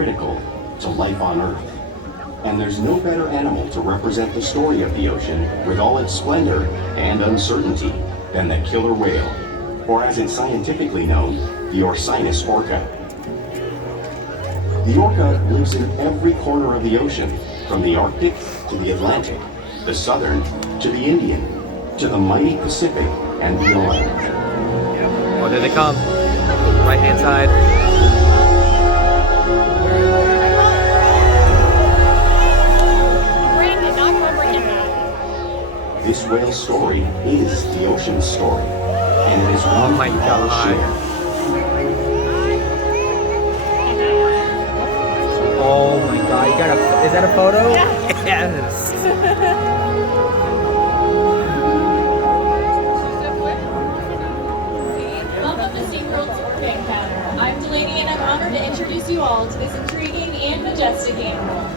critical to life on Earth. And there's no better animal to represent the story of the ocean with all its splendor and uncertainty than the killer whale, or as it's scientifically known, the Orcinus orca. The orca lives in every corner of the ocean, from the Arctic to the Atlantic, the Southern to the Indian, to the mighty Pacific and beyond. Oh, there they come. Right-hand side. This whale's story is the ocean's story, and it is one we all share. Oh my god, you got a, is that a photo? Yeah. Yes. Welcome to SeaWorld's Orca Encounter. I'm Delaney and I'm honored to introduce you all to this intriguing and majestic animal.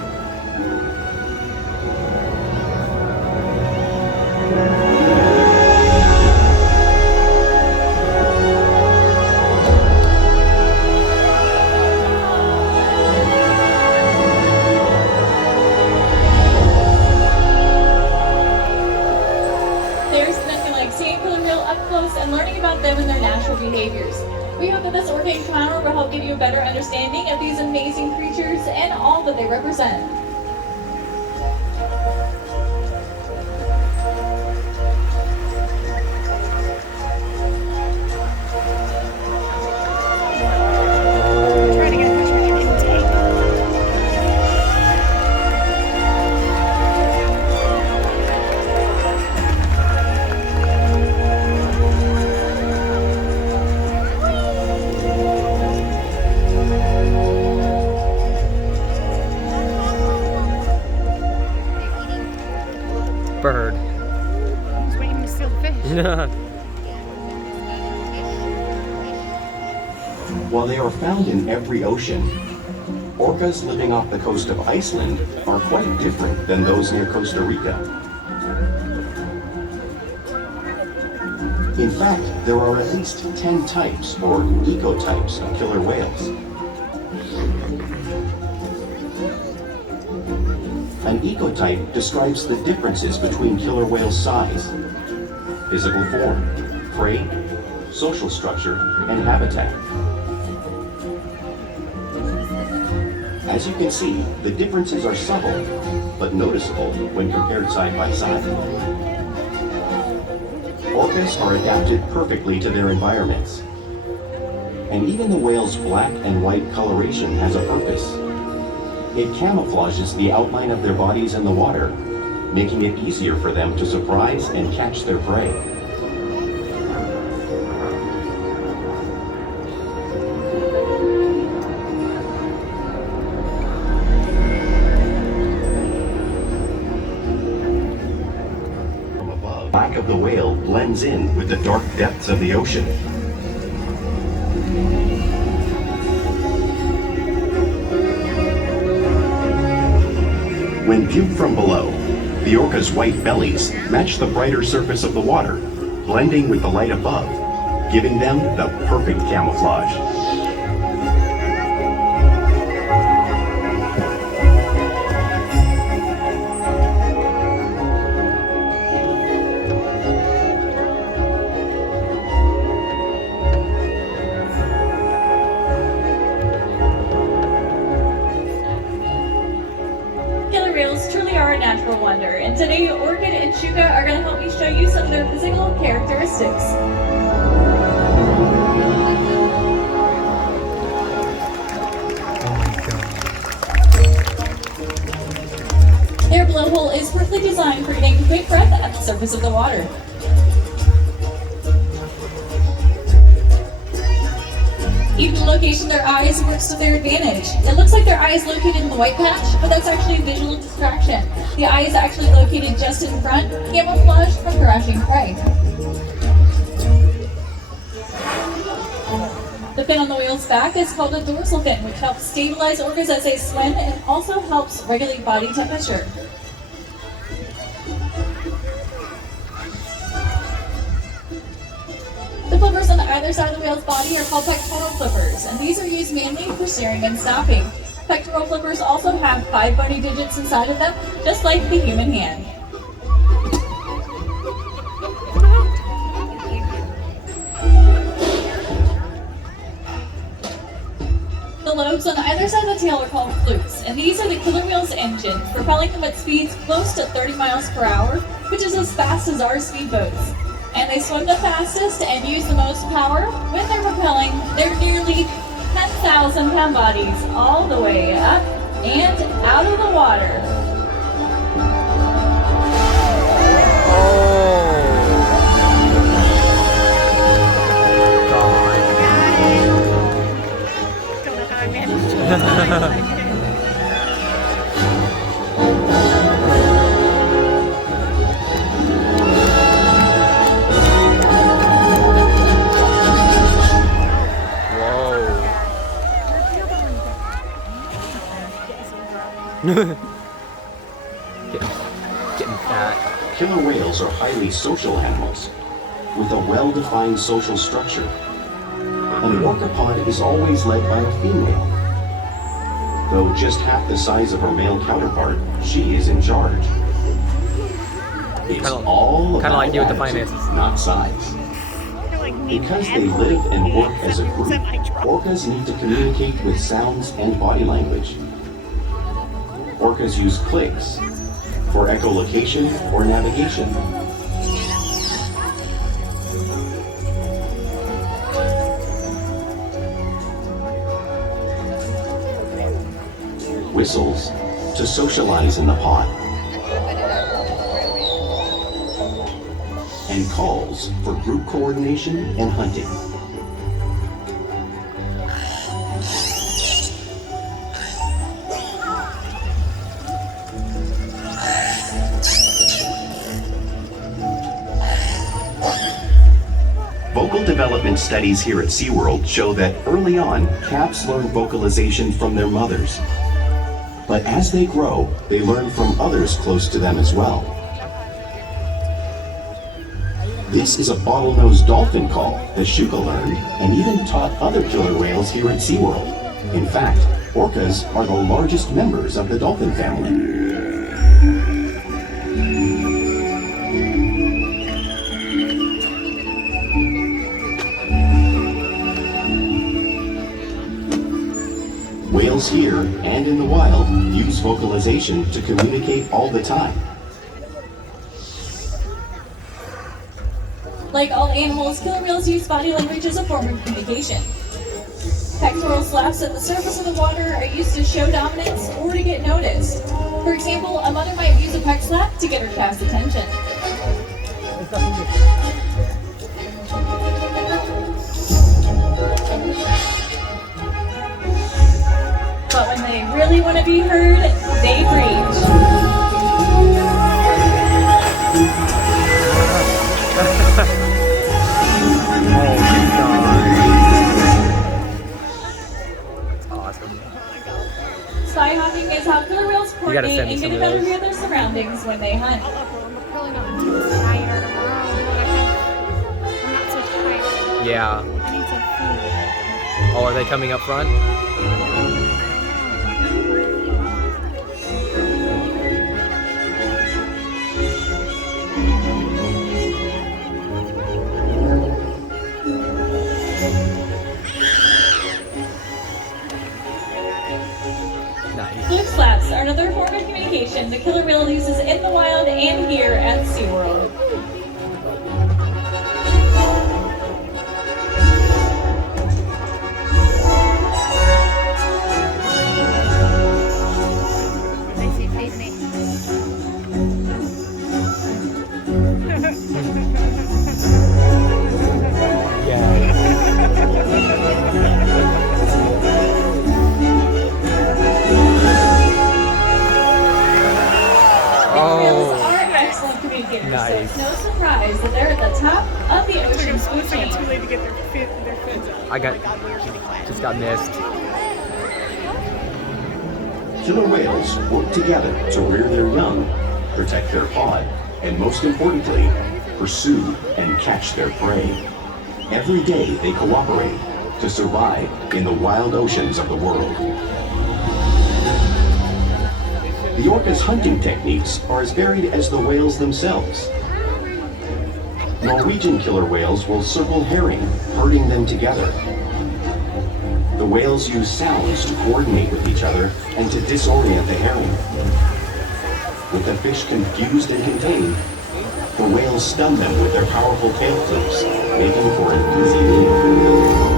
And learning about them and their natural behaviors. We hope that this Orca Encounter will help give you a better understanding of these amazing creatures and all that they represent. Bird. He's waiting to steal the fish. While they are found in every ocean, orcas living off the coast of Iceland are quite different than those near Costa Rica. In fact, there are at least 10 types or ecotypes of killer whales. An ecotype describes the differences between killer whales' size, physical form, prey, social structure, and habitat. As you can see, the differences are subtle, but noticeable when compared side by side. Orcas are adapted perfectly to their environments. And even the whale's black and white coloration has a purpose. It camouflages the outline of their bodies in the water, making it easier for them to surprise and catch their prey. From above, the black of the whale blends in with the dark depths of the ocean. When viewed from below, the orca's white bellies match the brighter surface of the water, blending with the light above, giving them the perfect camouflage. Truly are a natural wonder, and today Orchid and Shuka are going to help me show you some of their physical characteristics. Their blowhole is perfectly designed for getting quick breath at the surface of the water. Even the location of their eyes works to their advantage. It looks like their eye is located in the white patch, but that's actually a visual distraction. The eye is actually located just in front, camouflaged from thrashing prey. The fin on the whale's back is called a dorsal fin, which helps stabilize orcas as they swim and also helps regulate body temperature. The flippers on either side of the whale's body are called pectoral flippers, and these are used mainly for steering and stopping. Pectoral flippers also have 5 bony digits inside of them, just like the human hand. The lobes on either side of the tail are called flukes, and these are the killer whale's engines, propelling them at speeds close to 30 miles per hour, which is as fast as our speedboats. And they swim the fastest and use the most power when they're propelling their nearly 10,000-pound bodies all the way up and out of the water. Don't know how I managed to. Getting fat. Killer whales are highly social animals with a well-defined social structure. An orca pod is always led by a female. Though just half the size of her male counterpart, she is in charge. It's all about like you with the attitude, finances. not size. Because they live and work as a group, orcas need to communicate with sounds and body language. Orcas use clicks for echolocation or navigation. Whistles to socialize in the pod. And calls for group coordination and hunting. Vocal development studies here at SeaWorld show that early on, calves learn vocalization from their mothers. But as they grow, they learn from others close to them as well. This is a bottlenose dolphin call that Shuka learned and even taught other killer whales here at SeaWorld. In fact, orcas are the largest members of the dolphin family. Whales here and in the wild use vocalization to communicate all the time. Like all animals, killer whales use body language as a form of communication. Pectoral slaps at the surface of the water are used to show dominance or to get noticed. For example, a mother might use a pec slap to get her calf's attention. But when they really want to be heard, they preach. Skyhawking is how killer whales coordinate and get a better view of their surroundings when they hunt. I'm probably not too tired tomorrow. I'm not so tired. Yeah. I need some food. Oh, are they coming up front? Fluke slaps are another form of communication the killer whale uses in the wild and here at SeaWorld. They say feed me. Whales are excellent communicators, Nice. so it's no surprise that they're at the top of the ocean food It's like chain. too late to get their fins up. I got, Oh my God, we're really glad. just got missed. Killer whales work together to rear their young, protect their pod, and most importantly, pursue and catch their prey. Every day they cooperate to survive in the wild oceans of the world. The orca's hunting techniques are as varied as the whales themselves. Norwegian killer whales will circle herring, herding them together. The whales use sounds to coordinate with each other and to disorient the herring. With the fish confused and contained, the whales stun them with their powerful tail flips, making for an easy meal.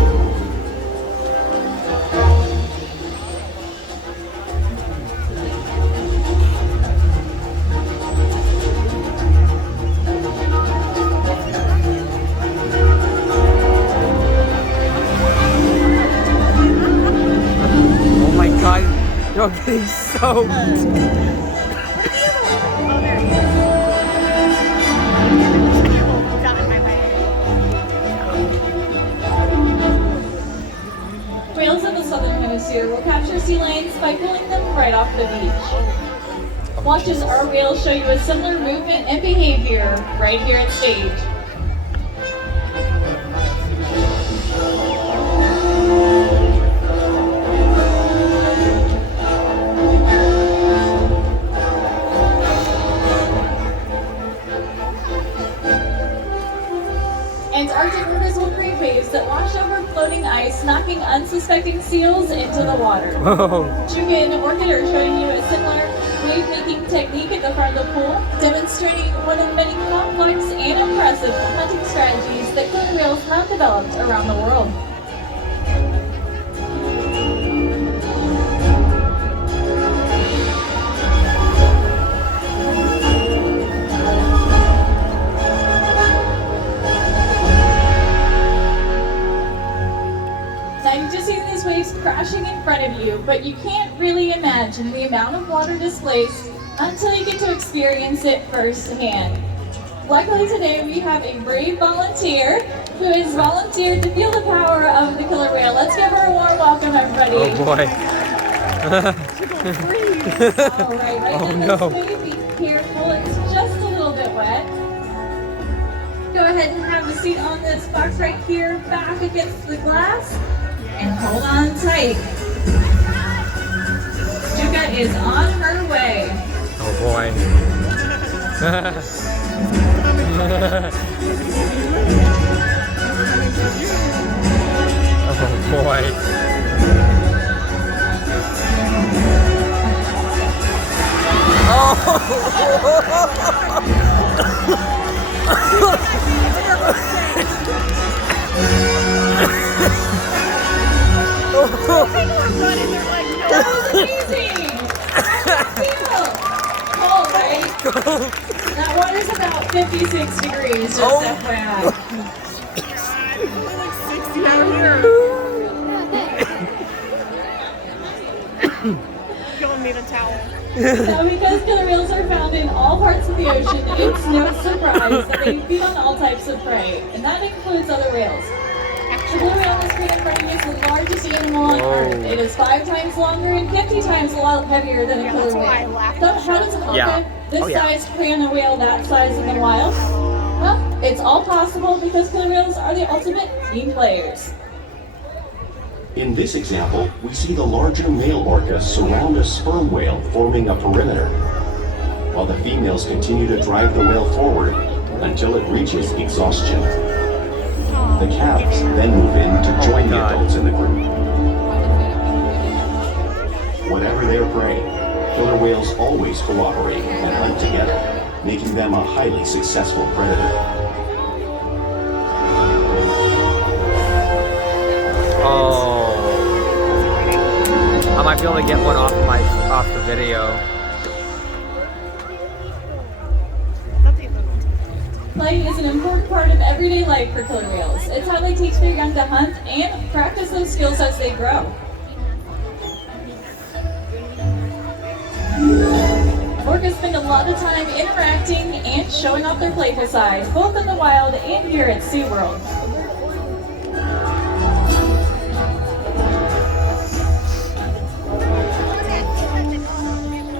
Oh my god, you're getting soaked. Oh, there he is. Got in my way. Whales in the southern hemisphere will capture sea lions by pulling them right off the beach. Watch as our whales show you a similar movement and behavior right here at stage. Antarctic rivers will create waves that wash over floating ice, knocking unsuspecting seals into the water. Whoa. Chuka and Orchid are showing you a similar wave-making technique at the front of the pool, demonstrating one of many complex and impressive hunting strategies that killer whales have developed around the world. Waves crashing in front of you, but you can't really imagine the amount of water displaced until you get to experience it firsthand. Luckily today we have a brave volunteer who has volunteered to feel the power of the killer whale. Let's give her a warm welcome, everybody. Oh boy. Alright, right Oh, in no. this way, be careful, it's just a little bit wet. Go ahead and have a seat on this box right here, back against the glass. And hold on tight. Chuka is on her way. Oh boy. Oh boy. That was amazing! Cold, right? That water's about 56 degrees, just FYI. Like 60 out here. Giving me the towel. Now, because killer whales are found in all parts of the ocean, it's no surprise that they feed on all types of prey, and that includes other whales. The blue whale on the screen in front of you is the largest animal on Earth. It is 5 times longer and 50 times a lot heavier than a killer that's why I whale. laughed. So how does an orca Yeah. this Oh, yeah. size prey on a whale that size in the wild? Well, it's all possible because killer whales are the ultimate team players. In this example, we see the larger male orca surround a sperm whale, forming a perimeter, while the females continue to drive the whale forward until it reaches exhaustion. The calves then move in to join the adults in the group. Whatever their prey, killer whales always cooperate and hunt together, making them a highly successful predator. Oh. I might be able to get one off the video. Play is an important part of everyday life for killer whales. It's how they teach their young to hunt and practice those skills as they grow. Orcas spend a lot of time interacting and showing off their playful side, both in the wild and here at SeaWorld.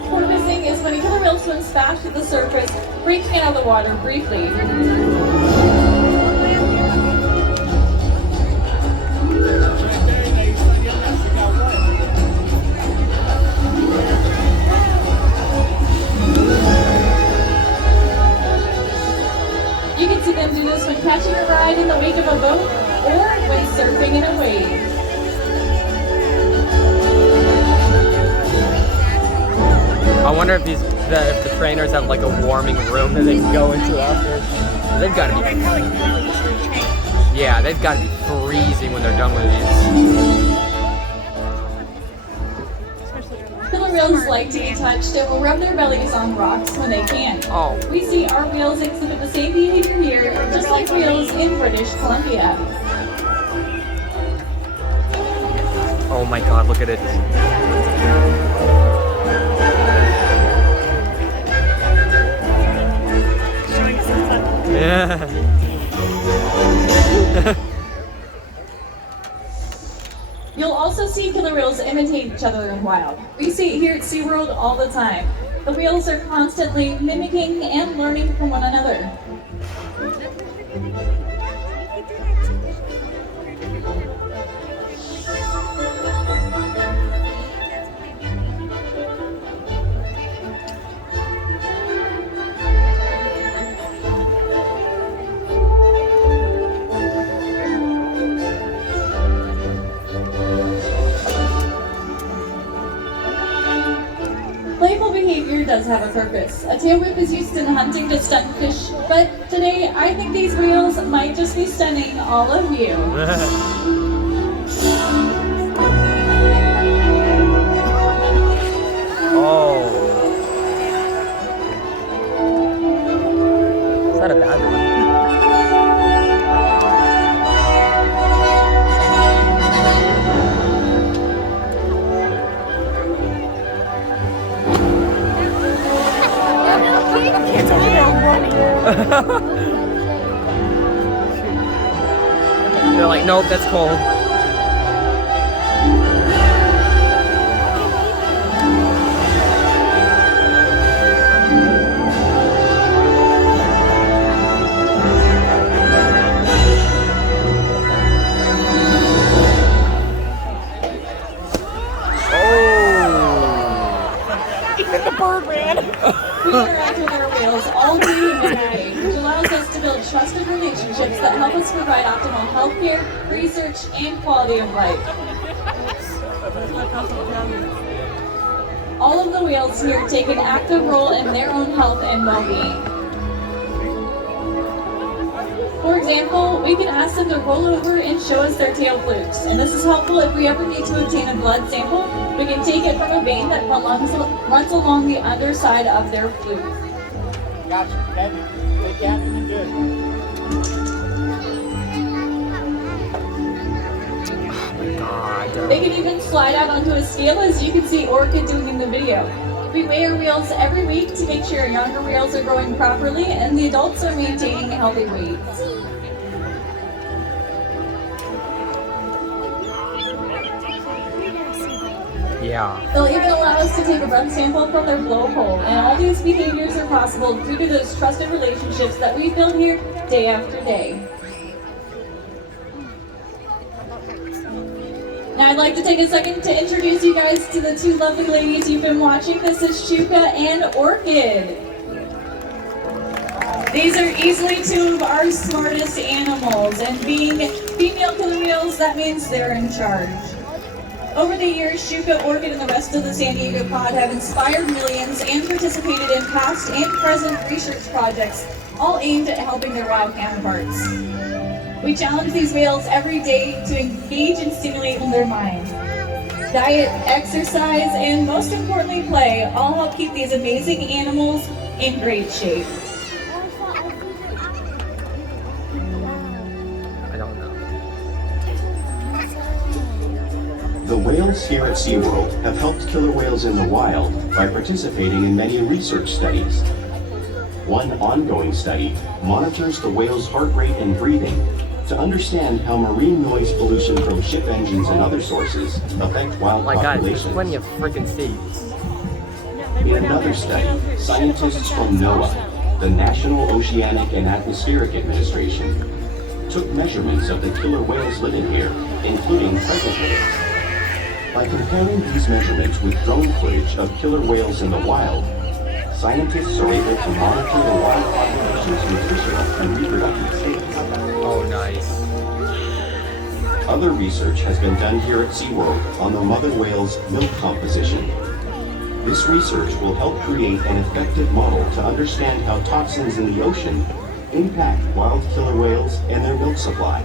Porpoising is when a killer whale swims fast to the surface, breaking out of the water briefly. catching a ride in the wake of a boat or when surfing in a wave. I wonder if if the trainers have like a warming room that they can go into after. They've got to be. Yeah, they've got to be freezing when they're done with these. Killer whales like to be touched and will rub their bellies on rocks when they can. Oh. We see our whales exhibit the same behavior here, just like whales in British Columbia. Oh my God! Look at it. Yeah. You'll also see killer whales imitate each other in wild. We see it here at SeaWorld all the time. The whales are constantly mimicking and learning from one another. Playful behavior does have a purpose. A tail whip is used in hunting to stun fish, but today I think these whales might just be stunning all of you. Oh. Is that a bad one? They're like, nope, that's cold. We interact with our whales all day every day, which allows us to build trusted relationships that help us provide optimal healthcare, research, and quality of life. All of the whales here take an active role in their own health and well-being. For example, we can ask them to roll over and show us their tail flukes, and this is helpful if we ever need to obtain a blood sample. We can take it from a vein that runs along the underside of their fluke. Gotcha. Heavy. Good gap. Good. Oh my God. They can even slide out onto a scale, as you can see Orca doing in the video. We weigh our whales every week to make sure younger whales are growing properly and the adults are maintaining healthy weights. Yeah. They'll even allow us to take a breath sample from their blowhole, and all these behaviors are possible due to those trusted relationships that we build here day after day. Now I'd like to take a second to introduce you guys to the two lovely ladies you've been watching. This is Shuka and Orchid. These are easily two of our smartest animals, and being female killer whales, that means they're in charge. Over the years, Shuka, Orchid, and the rest of the San Diego pod have inspired millions and participated in past and present research projects, all aimed at helping their wild counterparts. We challenge these whales every day to engage and stimulate in their minds. Diet, exercise, and most importantly, play all help keep these amazing animals in great shape. I don't know. The whales here at SeaWorld have helped killer whales in the wild by participating in many research studies. One ongoing study monitors the whale's heart rate and breathing to understand how marine noise pollution from ship engines and other sources affect Oh wild my God, there's populations. plenty of freaking seas. In another study, scientists from NOAA, the National Oceanic and Atmospheric Administration, took measurements of the killer whales living here, including pregnant whales. By comparing these measurements with drone footage of killer whales in the wild, scientists are able to monitor the wild population's nutritional and reproductive states. Oh, nice. Other research has been done here at SeaWorld on the mother whale's milk composition. This research will help create an effective model to understand how toxins in the ocean impact wild killer whales and their milk supply.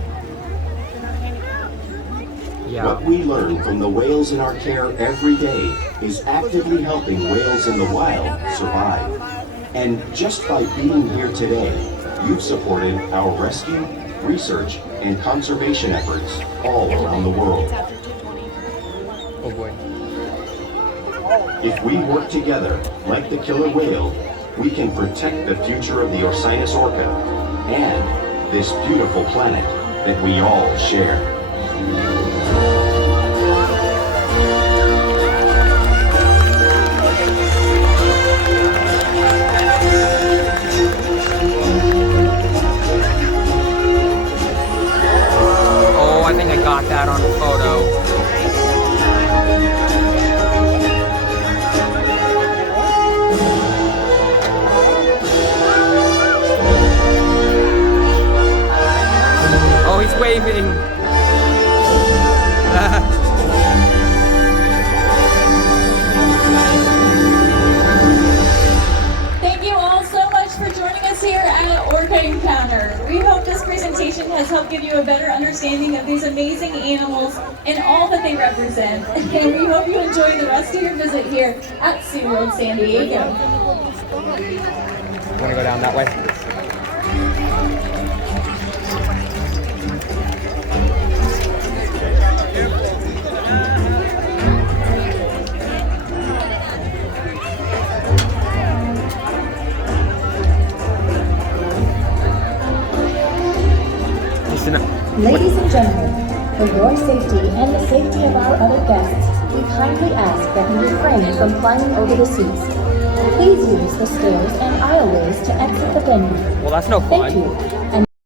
Yeah. What we learn from the whales in our care every day is actively helping whales in the wild survive. And just by being here today, you've supported our rescue, research, and conservation efforts all around the world. Oh boy. If we work together, like the killer whale, we can protect the future of the Orcinus orca and this beautiful planet that we all share. Oh, I think I got that on a photo. Oh, he's waving. Thank you all so much for joining us here at Orca Encounter. We hope this presentation has helped give you a better understanding of these amazing animals and all that they represent. And we hope you enjoy the rest of your visit here at SeaWorld San Diego. Want to go down that way? Ladies and gentlemen, for your safety and the safety of our other guests, we kindly ask that you refrain from climbing over the seats. Please use the stairs and aisleways to exit the venue. Well, that's no fun. Thank you. And